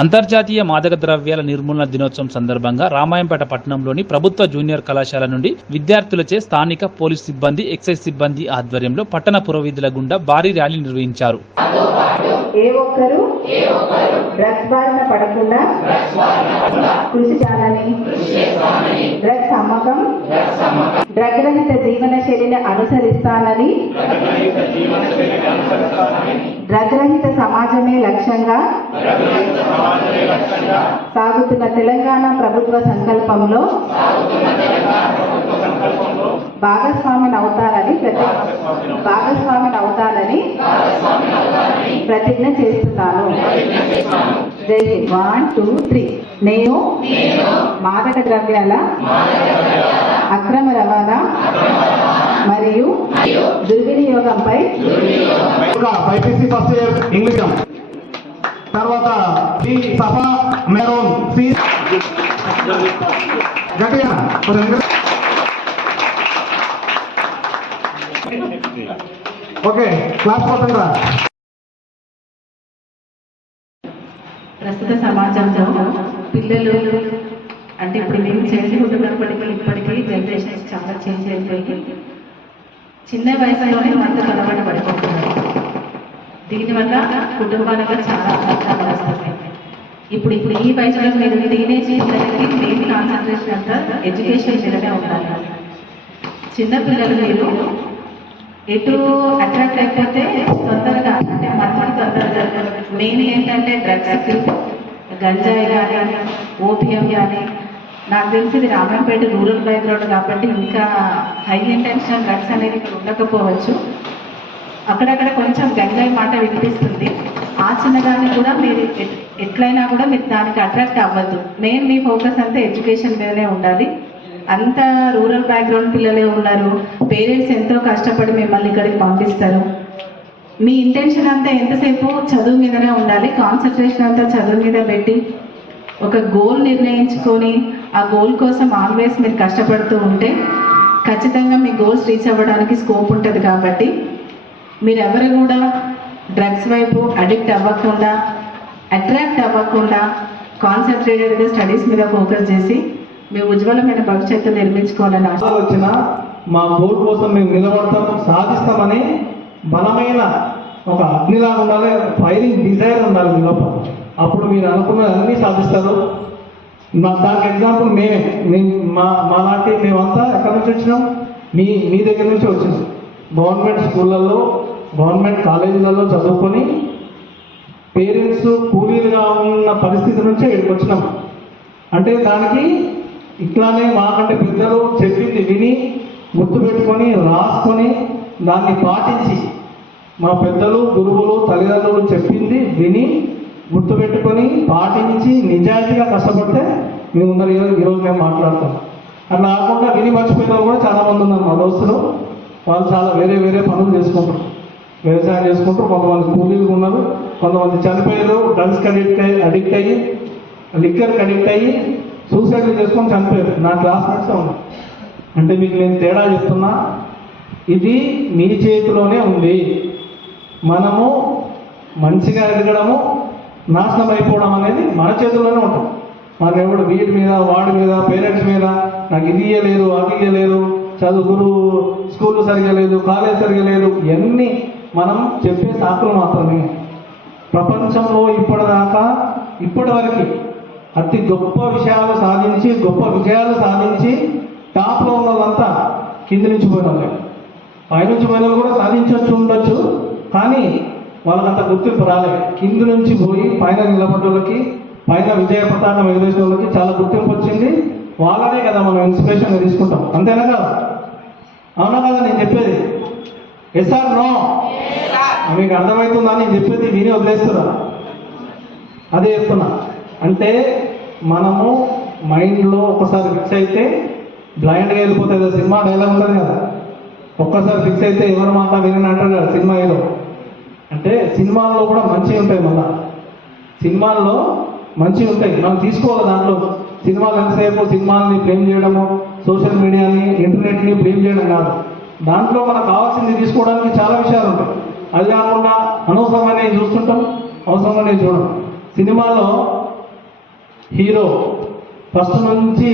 అంతర్జాతీయ మాదక ద్రవ్యాల నిర్మూలన దినోత్సవం సందర్భంగా రామాయంపేట పట్టణంలోని ప్రభుత్వ జూనియర్ కళాశాల నుండి విద్యార్థులచే స్థానిక పోలీస్ సిబ్బంది ఎక్సైజ్ సిబ్బంది ఆధ్వర్యంలో పట్టణ పురవీధుల గుండా భారీ ర్యాలీ నిర్వహించారు. ఏ పడకుండా కృషి చేయాలని డ్రగ్స్ అమ్మకం డ్రగ్ రహిత జీవన శైలిని అనుసరిస్తానని డ్రగ్ రహిత సమాజమే లక్ష్యంగా సాగుతున్న తెలంగాణ ప్రభుత్వ సంకల్పంలో భాగస్వామిని అవుతానని ప్రతి భాగస్వామిని అవుతానని ప్రతిజ్ఞ చేస్తున్నాను. జై. One two three. నేను మాదక ద్రవ్యాల అక్రమ రవాణా మరియు దుర్వినియోగంపై ఒక బైపీసీ ఫస్ట్ ఇయర్ ఇంగ్లీష్ తర్వాత సఫా మెరోన్ సి గట్టిగా. ఓకే క్లాస్ పోతుందా ప్రస్తుత సమాజంలో పిల్లలు అంటే ఇప్పుడు మేము చైల్డ్హుడ్ ఉన్నప్పటికీ ఇప్పటికీ జనరేషన్స్ చాలా చేంజ్ అయిపోయి చిన్న వయసులోనే మందుకు అలవాటు పడిపోతున్నారు. దీనివల్ల కుటుంబాలకు చాలా కష్టాలు వస్తున్నాయి. ఇప్పుడు ఇప్పుడు ఈ వయసులో మీరు టీనేజ్ పిల్లలకి మెయిన్ కాన్సన్ట్రేషన్ అంతా ఎడ్యుకేషన్ మీదనే ఉండాలి. చిన్న పిల్లలు మీరు ఎటు అట్రాక్ట్ అయిపోతే తొందరగా అంటే మధ్య తొందరగా మెయిన్ ఏంటంటే డ్రగ్స్ గంజాయి కానీ ఓపియం కానీ నాకు తెలిసి ఇది రామంపేట రూరల్ బ్యాక్గ్రౌండ్ కాబట్టి ఇంకా హై ఇంటెన్షన్ డ్రగ్స్ అనేది ఇక్కడ ఉండకపోవచ్చు. అక్కడక్కడ కొంచెం గంజాయి మాట వినిపిస్తుంది. ఆ చిన్నదాన్ని కూడా మీరు ఎట్లయినా కూడా మీరు దానికి అట్రాక్ట్ అవ్వద్దు. మెయిన్ మీ ఫోకస్ అంతా ఎడ్యుకేషన్ మీదనే ఉండాలి. అంత రూరల్ బ్యాక్గ్రౌండ్ పిల్లలే ఉన్నారు. పేరెంట్స్ ఎంతో కష్టపడి మిమ్మల్ని ఇక్కడికి పంపిస్తారు. మీ ఇంటెన్షన్ అంతా ఎంతసేపు చదువు మీదనే ఉండాలి. కాన్సన్ట్రేషన్ అంతా చదువు మీద పెట్టి ఒక గోల్ నిర్ణయించుకొని ఆ గోల్ కోసం ఆల్వేస్ మీరు కష్టపడుతూ ఉంటే ఖచ్చితంగా మీ గోల్స్ రీచ్ అవ్వడానికి స్కోప్ ఉంటుంది కాబట్టి మీరెవరు కూడా డ్రగ్స్ వైపు అడిక్ట్ అవ్వకుండా అట్రాక్ట్ అవ్వకుండా కాన్సన్ట్రేటెడ్గా స్టడీస్ మీద ఫోకస్ చేసి మీ ఉజ్వలమైన భవిష్యత్తు నిర్మించుకోవాలని ఆలోచన మా గోల్ కోసం మేము నిలబడతాం సాధిస్తామని బలమైన ఒక అగ్నిలా ఉండాలి ఫైరింగ్ డిజైర్ ఉండాలి మీ లోపల. అప్పుడు మీరు అనుకున్నదన్నీ సాధిస్తారు. మా దానికి ఎగ్జాంపుల్ మేమే. మా మా లాంటి మేమంతా ఎక్కడి నుంచి వచ్చినాం? మీ మీ దగ్గర నుంచి వచ్చినాం. గవర్నమెంట్ స్కూళ్ళల్లో గవర్నమెంట్ కాలేజీలలో చదువుకొని పేరెంట్స్ కూలీలుగా ఉన్న పరిస్థితి నుంచే ఇక్కడికి వచ్చినాం. అంటే దానికి ఇట్లానే మాకంటే పెద్దలు చెప్పింది విని గుర్తుపెట్టుకొని రాసుకొని దాన్ని పాటించి మా పెద్దలు గురువులు తల్లిదండ్రులు చెప్పింది విని గుర్తుపెట్టుకొని పాటించి నిజాయితీగా కష్టపడితే మేము ఉన్న ఈరోజు ఈరోజు మేము మాట్లాడతాం. అట్లా కాకుండా విని మర్చిపోయిన కూడా చాలామంది ఉన్నారు మా దోస్తులు. వాళ్ళు చాలా వేరే వేరే పనులు చేసుకుంటారు. వ్యవసాయం చేసుకుంటారు. కొంతమంది కూలీలు ఉన్నారు. కొంతమంది చనిపోయారు. డ్రగ్స్కి అడిక్ట్ అయ్యి అడిక్ట్ అయ్యి లిక్కర్కి అడిక్ట్ అయ్యి సూసైడ్ చేసుకొని చనిపోయారు. నా క్లాస్మేట్స్ ఉన్నారు. అంటే మీకు నేను తేడా చెప్తున్నా. ఇది మీ చేతిలోనే ఉంది. మనము మంచిగా ఎదగడము నాశనం అయిపోవడం అనేది మన చేతుల్లోనే ఉంటుంది. మన ఎవడు వీటి మీద వాడి మీద పేరెంట్స్ మీద నాకు ఇది ఇయ్యలేదు అది ఇయ్యలేదు చదువులు స్కూల్ సరిగా లేదు కాలేజ్ సరిగా లేదు ఇవన్నీ మనం చెప్పే సాకులు మాత్రమే. ప్రపంచంలో ఇప్పటిదాకా ఇప్పటి వరకు అతి గొప్ప విషయాలు సాధించి గొప్ప విజయాలు సాధించి టాప్లో ఉన్న వాళ్ళంతా కింది నుంచి పోయిన వాళ్ళే. పైనుంచి పోయిన కూడా సాధించవచ్చు ఉండొచ్చు కానీ వాళ్ళకంత గుర్తింపు రాలేదు. కింది నుంచి పోయి పైన నిలబడ్డ వాళ్ళకి పైన విజయ పతాకం ఎగరేసిన వాళ్ళకి చాలా గుర్తింపు వచ్చింది. వాళ్ళనే కదా మనం ఇన్స్పిరేషన్ తీసుకుంటాం. అంతేనా కదా? అవునా కదా నేను చెప్పేది? ఎస్ ఆర్ నో మీకు అర్థమవుతుందా? నేను చెప్పేది విని వదిలేస్తున్నా. అదే చెప్తున్నా. అంటే మనము మైండ్లో ఒకసారి ఫిక్స్ అయితే బ్లైండ్గా వెళ్ళిపోతుంది కదా సినిమా డైలాగ్ ఉంటుంది కదా. ఒక్కసారి ఫిక్స్ అయితే ఎవరు మాట వినని అంటారు కదా? సినిమా హీరో అంటే సినిమాల్లో కూడా మంచి ఉంటాయి మళ్ళా. సినిమాల్లో మంచి ఉంటాయి. మనం తీసుకోవాలి దాంట్లో. సినిమాలు ఎంతసేపు సినిమాల్ని బ్లేమ్ చేయడము సోషల్ మీడియాని ఇంటర్నెట్ని బ్లేమ్ చేయడం కాదు. దాంట్లో మనకు కావాల్సింది తీసుకోవడానికి చాలా విషయాలు ఉంటాయి. అది కాకుండా అనవసరమైనవి చూస్తుంటాం అవసరమైనవి చూడడం సినిమాలో హీరో ఫస్ట్ నుంచి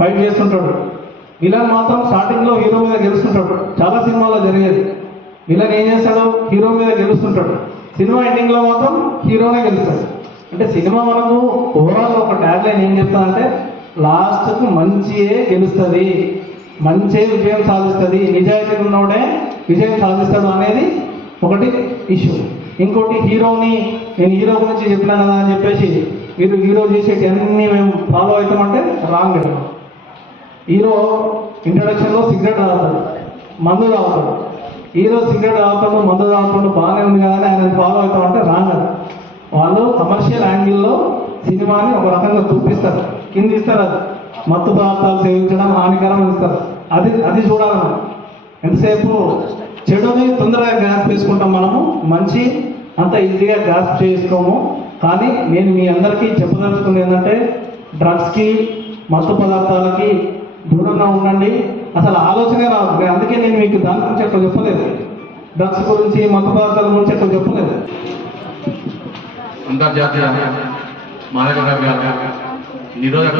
ఫైట్ చేస్తుంటాడు. విలన్ మాత్రం స్టార్టింగ్లో హీరో మీద గెలుస్తుంటాడు. చాలా సినిమాల్లో జరిగేది. విలన్ ఏం చేస్తాడు? హీరో మీద గెలుస్తుంటాడు. సినిమా ఎండింగ్లో మాత్రం హీరోనే గెలుస్తాడు. అంటే సినిమా మనకు ఓవరాల్ ఒక ట్యాగ్ లైన్ ఏం చెప్తా అంటే లాస్ట్కు మంచియే గెలుస్తుంది. మంచి విజయం సాధిస్తుంది. నిజాయితీ ఉన్నోడే విజయం సాధిస్తాడు అనేది ఒకటి ఇష్యూ ఇంకోటి హీరోని నేను హీరో గురించి చెప్పినా కదా అని చెప్పేసి మీరు హీరో చేసేటి అన్ని మేము ఫాలో అవుతామంటే రాంగ్ హీరో ఇంట్రడక్షన్లో సిగరెట్ తాగుతాడు. మందు తాగుతాడు. ఈరోజు సిగరెట్ తాగుతాడు మందు తాగుతాడు బాగానే ఉంది కదా ఆయన ఫాలో అవుతాం అంటే అది వాళ్ళు కమర్షియల్ యాంగిల్లో సినిమాని ఒక రకంగా చూపిస్తారు కింద ఇస్తారు అది. మత్తు పదార్థాలు సేవించడం హానికరం ఇస్తారు. అది అది చూడాలి ఎంతసేపు చెడుని తొందరగా గ్యాస్ తీసుకుంటాం మనము. మంచి అంత ఈజీగా గ్యాస్ చేసుకోము. కానీ నేను మీ అందరికీ చెప్పదలుచుకుంది ఏంటంటే డ్రగ్స్కి మత్తు పదార్థాలకి దూరంగా ఉండండి. అసలు ఆలోచనే రాదు. అందుకే నేను మీకు దాని గురించి ఎక్కువ చెప్పలేదు. డ్రగ్స్ గురించి మత పదార్థాల గురించి ఎక్కువ చెప్పలేదు. అంతర్జాతీయ మాదక ద్రవ్యాల నిరోధక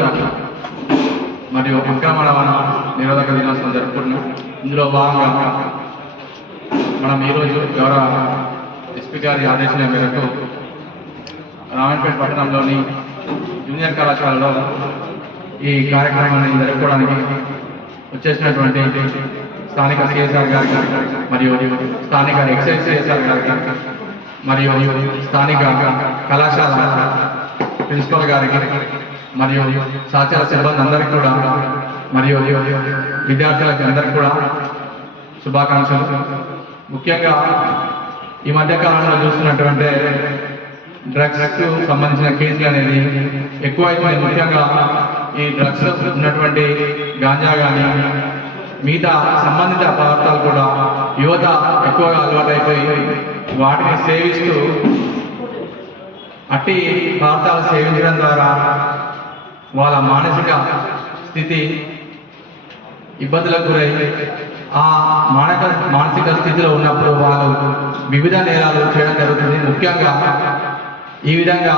మరియు అక్రమ రవాణా నిరోధక దినోత్సవం జరుపుకుంటున్నాం. ఇందులో భాగంగా మనం ఈరోజు గౌరవ ఎస్పీ గారి ఆదేశాల మేరకు రామన్పేట పట్టణంలోని జూనియర్ కళాశాలలో ఈ కార్యక్రమాన్ని జరుపుకోవడానికి వచ్చేసినటువంటి స్థానిక సిఎస్ఆర్ గారికి మరియు స్థానిక ఎక్సైజ్ సిఎస్ఆర్ గారికి మరియు స్థానిక కళాశాల ప్రిన్సిపల్ గారికి మరియు సహచార సిబ్బంది అందరికీ కూడా మరియు విద్యార్థులకి అందరికీ కూడా శుభాకాంక్షలు. ముఖ్యంగా ఈ మధ్య కాలంలో చూస్తున్నటువంటి డ్రగ్స్కు సంబంధించిన కేసులు అనేది ఎక్కువైపోయి ముఖ్యంగా ఈ డ్రగ్స్ ఉన్నటువంటి గాంజా కానీ మిగతా సంబంధిత పదార్థాలు కూడా యువత ఎక్కువగా అలవాటైపోయి వాటిని సేవిస్తూ అట్టి పదార్థాలు సేవించడం ద్వారా వాళ్ళ మానసిక స్థితి ఇబ్బందులకు గురై ఆ మానక మానసిక స్థితిలో ఉన్నప్పుడు వాళ్ళు వివిధ నేరాలు చేయడం జరుగుతుంది. ముఖ్యంగా ఈ విధంగా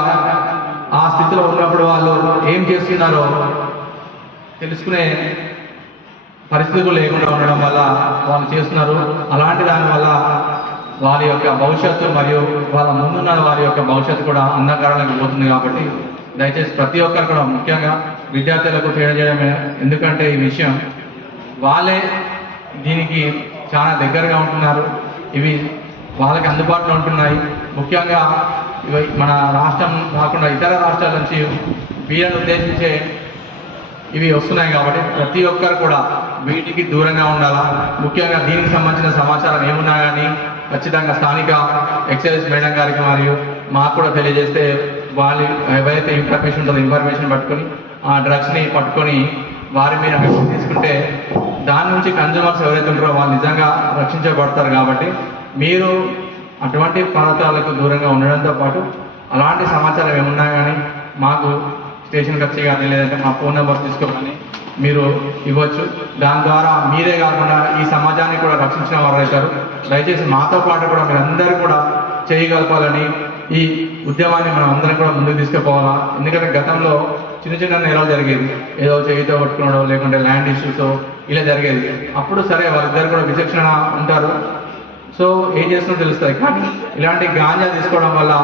ఆ స్థితిలో ఉన్నప్పుడు వాళ్ళు ఏం చేస్తున్నారో తెలుసుకునే పరిస్థితులు లేకుండా ఉండడం వల్ల వాళ్ళు చేస్తున్నారు. అలాంటి దాని వల్ల వారి యొక్క భవిష్యత్తు మరియు వాళ్ళ ముందున్న వారి యొక్క భవిష్యత్తు కూడా అంధకారంలోకి పోతుంది కాబట్టి దయచేసి ప్రతి ఒక్కరు కూడా ముఖ్యంగా విద్యార్థులకు తెలియజేయడమే. ఎందుకంటే ఈ విషయం వాళ్ళే దీనికి చాలా దగ్గరగా ఉంటున్నారు. ఇవి వాళ్ళకి అందుబాటులో ఉంటున్నాయి. ముఖ్యంగా మన రాష్ట్రం కాకుండా ఇతర రాష్ట్రాల నుంచి వీళ్ళని ఉద్దేశించే ఇవి వస్తున్నాయి కాబట్టి ప్రతి ఒక్కరు కూడా వీటికి దూరంగా ఉండాలా? ముఖ్యంగా దీనికి సంబంధించిన సమాచారం ఏమున్నాయని ఖచ్చితంగా స్థానిక ఎక్సైజ్ మేడం గారికి మరియు మాకు కూడా తెలియజేస్తే వాళ్ళు ఎవరైతే ఇన్ఫర్మేషన్ ఉంటుందో ఇన్ఫర్మేషన్ పట్టుకొని ఆ డ్రగ్స్ని పట్టుకొని వారి మీద యాక్షన్ తీసుకుంటే దాని నుంచి కన్జ్యూమర్స్ ఎవరైతే ఉంటారో వాళ్ళు నిజంగా రక్షించబడతారు కాబట్టి మీరు అటువంటి ప్రాంతాలకు దూరంగా ఉండడంతో పాటు అలాంటి సమాచారం ఏమున్నా కానీ మాకు స్టేషన్కి వచ్చి కానీ లేదంటే మా ఫోన్ నెంబర్ తీసుకోమని మీరు ఇవ్వచ్చు. దాని ద్వారా మీరే కాకుండా ఈ సమాజాన్ని కూడా రక్షించిన వారు అవుతారు. దయచేసి మాతో పాటు కూడా మీరందరూ కూడా చేయగలపాలని ఈ ఉద్యమాన్ని మనం అందరం కూడా ముందుకు తీసుకుపోవాలా. ఎందుకంటే గతంలో చిన్న చిన్న నేరాలు జరిగేది ఏదో చేయితో పట్టుకోవడం లేకుంటే ల్యాండ్ ఇష్యూస్ ఇలా జరిగేది అప్పుడు సరే వాళ్ళిద్దరు కూడా విచక్షణ ఉంటారు. సో ఏం చేస్తున్నా తెలుస్తుంది కానీ ఇలాంటి గాంజా తీసుకోవడం వల్ల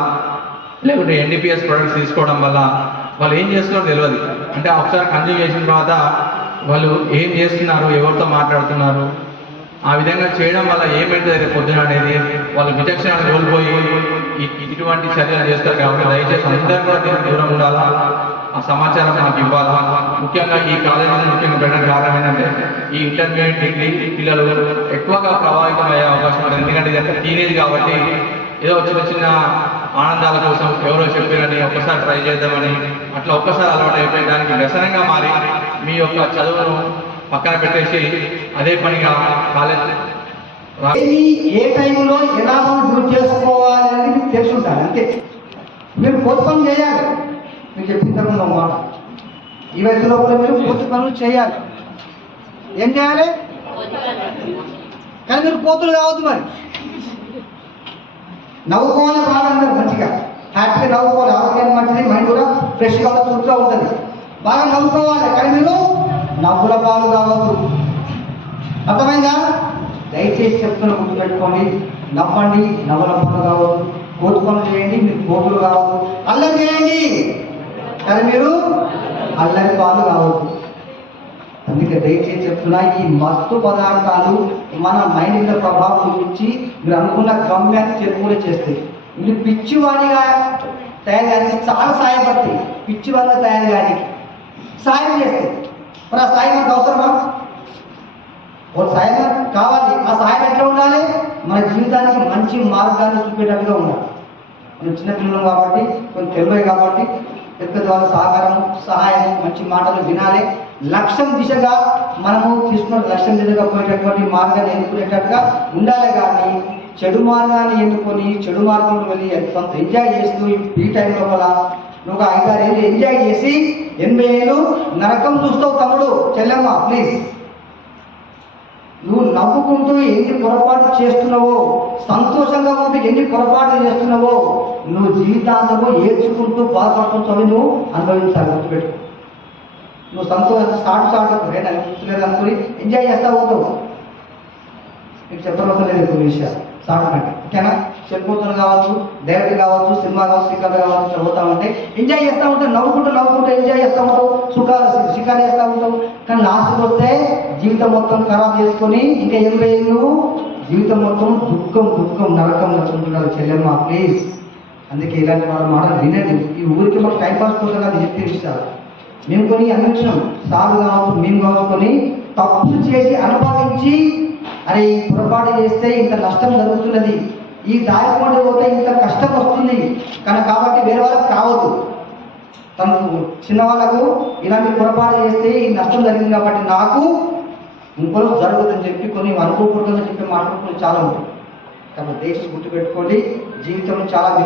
లేకుంటే ఎన్డీపీఎస్ ప్రొడక్ట్స్ తీసుకోవడం వల్ల వాళ్ళు ఏం చేస్తున్నారో తెలియదు అంటే ఒకసారి కన్జ్యూమ్ చేసిన తర్వాత వాళ్ళు ఏం చేస్తున్నారు ఎవరితో మాట్లాడుతున్నారు ఆ విధంగా చేయడం వల్ల ఏమైతే రేపు పొద్దున అనేది వాళ్ళ విచక్షణ కోల్పోయి ఇటువంటి చర్యలు చేస్తారు. కాబట్టి దయచేసి అందరూ కూడా దీనికి దూరం ఉండాలా? ఆ సమాచారం మనకి ఇవ్వాలా. ముఖ్యంగా ఈ కాలేజీ ముఖ్యంగా పెట్టడం కారణం ఏంటంటే ఈ ఇంటర్మీడియట్ డిగ్రీ పిల్లలు ఎక్కువగా ప్రభావితం అయ్యే అవకాశం ఉంది ఎందుకంటే ఇదంతా టీనేజ్ కాబట్టి ఏదో చిన్న చిన్న ఆనందాల కోసం ఎవరో చెప్పారని ఒక్కసారి ట్రై చేద్దామని అట్లా ఒక్కసారి అలవాటు అయిపోయి దానికి వ్యసనంగా మారి మీ యొక్క చదువును పక్కన పెట్టేసి అదే పనిగా కాలేజ్ ఏ టైంలో ఎలా మనం చేసుకోవాలి అనేది తెలుసుంటారు అంతే. మీరు కొత్త చేయాలి. మీరు చెప్పిందమ్మా ఈ వయసు లోపల మీరు పూర్తి పనులు చేయాలి. ఏం చేయాలి? కానీ మీరు పోతులు కావద్దు మరి. నవ్వుకోవాలి బాగుంటారు మంచిగా. హ్యాపీగా నవ్వుకోవాలి ఆరోగ్యానికి మంచిది మైండ్ కూడా ఫ్రెష్గా ఉంటుంది ఉంటుంది బాగా నవ్వుకోవాలి కానీ మీరు నవ్వుల పాలు కావద్దు. అర్థమైందా? దయచేసి చెప్తున్న గుర్తుపెట్టుకోండి నవ్వండి నవ్వుల పాలు కావద్దు. కోతి పనులు చేయండి మీరు కోతులు కావద్దు. అల్లం చేయండి. కానీ మీరు అల్లరి పాలు కావద్దు. అందుకే దయచేసి చెప్తున్నా ఈ మత్తు పదార్థాలు మన మైండ్ మీద ప్రభావం చూపించి మీరు అనుకున్న గమ్యాన్ని చేరుకునే చేస్తాయి మీరు పిచ్చివాడిగా తయారు కానీ చాలా సహాయపడతాయి పిచ్చివాడిగా తయారు కానీ సాయం చేస్తాయి మరి ఆ సాయం మనకు అవసరమా? ఒక సాయం కావాలి. ఆ సాయం ఎట్లా ఉండాలి? మన జీవితానికి మంచి మార్గాన్ని చూపేటట్టుగా ఉండాలి. మనం చిన్నపిల్లలు కాబట్టి కొంచెం తెలివే కాబట్టి పెద్ద సహకారం సహాయం మంచి మాటలు వినాలి. లక్ష్యం దిశగా మనము తీసుకున్న లక్ష్యం దిశగా పోయేటటువంటి మార్గాన్ని ఎన్నుకునేటట్టుగా ఉండాలి కానీ చెడు మార్గాన్ని ఎన్నుకొని చెడు మార్గంలో వెళ్ళి కొంత ఎంజాయ్ చేస్తూ ఈ టైం లోపల నువ్వు ఐదారు ఏళ్ళు ఎంజాయ్ చేసి ఎనభై ఏళ్ళు నరకం చూస్తావు తమ్ముడు చెల్లెమ్మ ప్లీజ్ నువ్వు నవ్వుకుంటూ ఎన్ని పొరపాటు చేస్తున్నావో సంతోషంగా ఉంటూ ఎన్ని పొరపాట్లు చేస్తున్నావో నువ్వు జీవితాంతంలో ఏడ్చుకుంటూ బాధపడుతుంటావు నువ్వు అనుభవించాలి గుర్తుపెట్టు నువ్వు సంతోషం స్టార్ట్ స్టార్ట్ అవుతుంది నాకు అనుకుని ఎంజాయ్ చేస్తా ఉంటావు మీకు చెప్పవలసిన లేదు కొన్ని విషయాలు. స్టార్ట్ అంటే. ఓకేనా? చెప్పుకుంటున్న కావచ్చు డైరెక్ట్ కావచ్చు సినిమా కావచ్చు సినిమా కావచ్చు చదువుతా ఉంటే ఎంజాయ్ చేస్తూ ఉంటాం నవ్వుకుంటూ నవ్వుకుంటూ ఎంజాయ్ చేస్తూ ఉంటాం సుఖాలు షికారు చేస్తూ ఉంటాం. కానీ లాస్ట్కి వస్తే జీవితం మొత్తం ఖరాబ్ చేసుకొని ఇంకా ఎనభై ఏళ్ళు జీవితం మొత్తం దుఃఖం దుఃఖం నరకం నచ్చుకుంటున్నారు చెల్లెమ్మ ప్లీజ్ అందుకే ఇలాంటి వాళ్ళ మాట వినండి. ఈ ఊరికి మాకు టైం పాస్ కోసం అది చెప్పిస్తారు మేము కొన్ని అందించినాం సార్ కావచ్చు మేము కావచ్చు కొన్ని తప్పులు చేసి అనుభవించి అరే పొరపాటు చేస్తే ఇంత నష్టం జరుగుతున్నది. ఈ దాయకుండా పోతే ఇంత కష్టం వస్తుంది. కానీ కాబట్టి వేరే వాళ్ళకి కావద్దు. తనకు చిన్నవాళ్ళకు ఇలాంటి పొరపాటు చేస్తే ఈ నష్టం జరిగింది కాబట్టి నాకు ఇంకోలో జరుగుతుందని చెప్పి కొన్ని అనుకోకూడదని చెప్పి మాట్లాడుకుని చాలా ఉంటాయి. కాబట్టి దేశం గుర్తుపెట్టుకోండి. జీవితంలో చాలా